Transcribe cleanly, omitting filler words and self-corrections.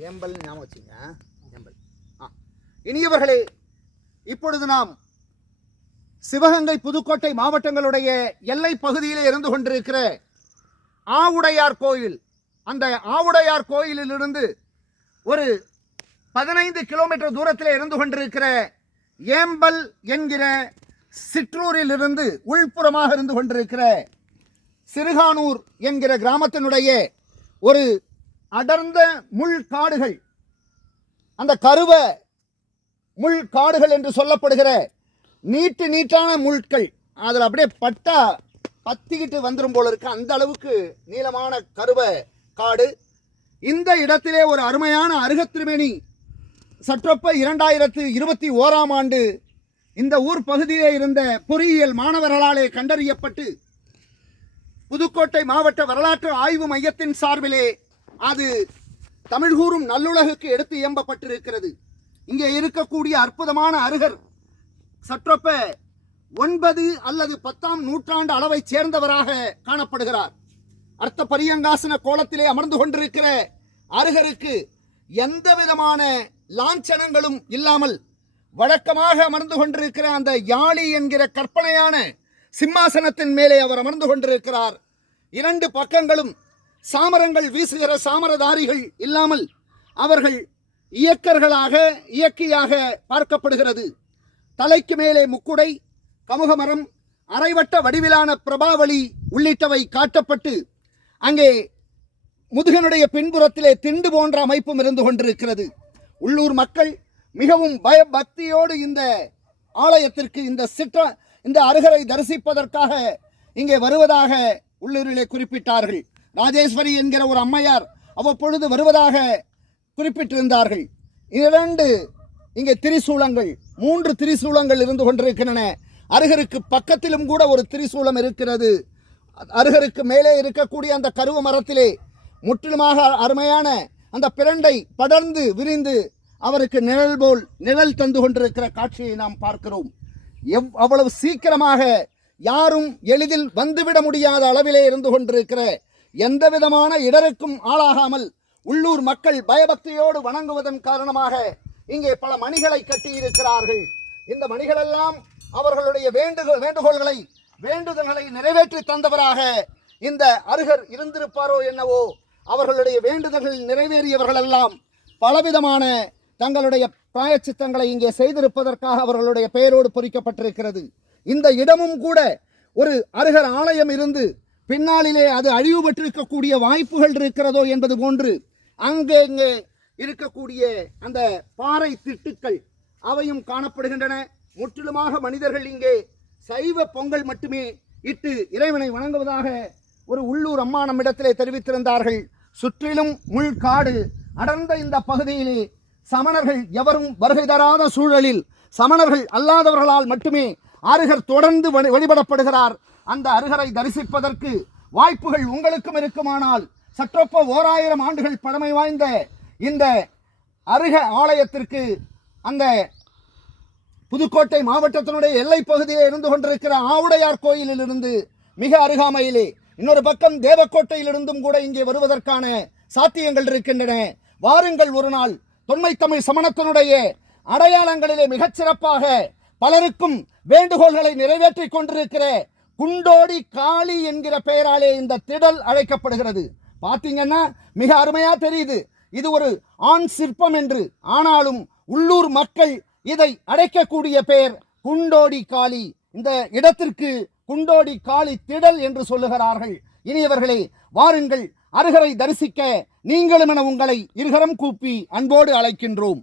ஏம்பல் ஞாபகம் வச்சுங்க. ஏம்பல். இனியவர்களே, இப்பொழுது நாம் சிவகங்கை புதுக்கோட்டை மாவட்டங்களுடைய எல்லை பகுதியிலே இருந்து கொண்டிருக்கிற ஆவுடையார் கோயில், அந்த ஆவுடையார் கோயிலிலிருந்து ஒரு 15 கிலோமீட்டர் தூரத்தில் இருந்து கொண்டிருக்கிற ஏம்பல் என்கிற சிற்றூரில் இருந்து உள்புறமாக இருந்து கொண்டிருக்கிற சிறுகானூர் என்கிற கிராமத்தினுடைய ஒரு அடர்ந்த முள் காடுகள், அந்த கருவ முள் காடுகள் என்று சொல்லப்படுகிற நீட்டான முள்கள், அதில் அப்படியே பட்டா பத்திக்கிட்டு வந்துடும் போல இருக்கு, அந்த அளவுக்கு நீளமான கருவ காடு. இந்த இடத்திலே ஒரு அருமையான அருகத்திருமேனி சற்றொப்ப 2021ஆம் ஆண்டு இந்த ஊர் பகுதியிலே இருந்த பொறியியல் மாணவர்களாலே கண்டறியப்பட்டு புதுக்கோட்டை மாவட்ட வரலாற்று ஆய்வு மையத்தின் சார்பிலே அது தமிழ் கூறும் நல்லுலகுக்கு எடுத்து இயம்பப்பட்டிருக்கிறது. இங்கே இருக்கக்கூடிய அற்புதமான அருகர் சற்றொப்ப 9 அல்லது 10ஆம் நூற்றாண்டு அளவை சேர்ந்தவராக காணப்படுகிறார். அர்த்த பரியங்காசன கோலத்திலே அமர்ந்து கொண்டிருக்கிற அருகருக்கு எந்த விதமான லாஞ்சனங்களும் இல்லாமல் வழக்கமாக அமர்ந்து கொண்டிருக்கிற அந்த யாழி என்கிற கற்பனையான சிம்மாசனத்தின் மேலே அவர் அமர்ந்து கொண்டிருக்கிறார். 2 பக்கங்களும் சாமரங்கள் வீசுகிற சாமரதாரிகள் இல்லாமல் அவர்கள் இயக்கியாக பார்க்கப்படுகிறது. தலைக்கு மேலே முக்குடை, கமுகமரம், அரைவட்ட வடிவிலான பிரபாவளி உள்ளிட்டவை காட்டப்பட்டு அங்கே முதுகனுடைய பின்புறத்திலே திண்டு போன்ற அமைப்பும் இருந்து கொண்டிருக்கிறது. உள்ளூர் மக்கள் மிகவும் பயபக்தியோடு இந்த ஆலயத்திற்கு இந்த அருகரை தரிசிப்பதற்காக இங்கே வருவதாக உள்ளூரிலே குறிப்பிட்டார்கள். ராஜேஸ்வரி என்கிற ஒரு அம்மையார் அவ்வப்பொழுது வருவதாக குறிப்பிட்டிருந்தார்கள். 2 இங்கே திரிசூலங்கள், 3 திரிசூலங்கள் இருந்து கொண்டிருக்கின்றன. அருகருக்கு பக்கத்திலும் கூட ஒரு திரிசூலம் இருக்கிறது. அருகருக்கு மேலே இருக்கக்கூடிய அந்த கருவ மரத்திலே முற்றிலுமாக அருமையான அந்த பிரண்டை படர்ந்து விரிந்து அவருக்கு நிழல் தந்து கொண்டிருக்கிற காட்சியை நாம் பார்க்கிறோம். அவ்வளவு சீக்கிரமாக யாரும் எளிதில் வந்துவிட முடியாத அளவிலே இருந்து கொண்டிருக்கிற எந்த விதமான இடருக்கும் ஆளாகாமல் உள்ளூர் மக்கள் பயபக்தியோடு வணங்குவதன் காரணமாக இங்கே பல மணிகளை கட்டியிருக்கிறார்கள். இந்த மணிகளெல்லாம் அவர்களுடைய வேண்டுதல்களை நிறைவேற்றி தந்தவராக இந்த அருகர் இருந்திருப்பாரோ என்னவோ. அவர்களுடைய வேண்டுதல்கள் நிறைவேறியவர்கள் எல்லாம் பலவிதமான தங்களுடைய பிராயச்சித்தங்களை இங்கே செய்திருப்பதற்காக அவர்களுடைய பெயரோடு பொறிக்கப்பட்டிருக்கிறது. இந்த இடமும் கூட ஒரு அருகர் ஆலயம் இருந்து பின்னாளிலே அது அழிவு பெற்றிருக்கக்கூடிய வாய்ப்புகள் இருக்கிறதோ என்பது போன்று அங்கே இருக்கக்கூடிய அந்த பாறை திட்டுக்கள் அவையும் காணப்படுகின்றன. முற்றிலுமாக மனிதர்கள் இங்கே சைவ பொங்கல் மட்டுமே இட்டு இறைவனை வணங்குவதாக ஒரு உள்ளூர் அம்மா நம்மிடத்திலே தெரிவித்திருந்தார்கள். சுற்றிலும் முள்காடு அடர்ந்த இந்த பகுதியிலே சமணர்கள் எவரும் வருகை தராத சூழலில் சமணர்கள் அல்லாதவர்களால் மட்டுமே அருகர் தொடர்ந்து வழிபடப்படுகிறார். அந்த அருகரை தரிசிப்பதற்கு வாய்ப்புகள் உங்களுக்கும் இருக்குமானால் சற்றொப்ப 1000 ஆண்டுகள் பழமை வாய்ந்த இந்த அருக ஆலயத்திற்கு அந்த புதுக்கோட்டை மாவட்டத்தினுடைய எல்லை பகுதியில் இருந்து கொண்டிருக்கிற ஆவுடையார் கோயிலில் இருந்து மிக அருகாமையிலே இன்னொரு பக்கம் தேவக்கோட்டையிலிருந்தும் கூட இங்கே வருவதற்கான சாத்தியங்கள் இருக்கின்றன. வாருங்கள், ஒரு நாள் தொன்மை தமிழ் சமணத்தினுடைய அடையாளங்களிலே மிகச்சிறப்பாக பலருக்கும் வேண்டுகோள்களை நிறைவேற்றி கொண்டிருக்கிற குண்டோடி காளி என்கிற பெயராலே இந்த திடல் அழைக்கப்படுகிறது. பார்த்தீங்கன்னா மிக அருமையா தெரியுது. இது ஒரு ஆண் சிற்பம் என்று, ஆனாலும் உள்ளூர் மக்கள் இதை அழைக்கக்கூடிய பெயர் குண்டோடி காளி. இந்த இடத்திற்கு குண்டோடி காளி திடல் என்று சொல்லுகிறார்கள். இனியவர்களே, வாருங்கள், அருகரை தரிசிக்க நீங்களும் என உங்களை இருகரம் கூப்பி அன்போடு அழைக்கின்றோம்.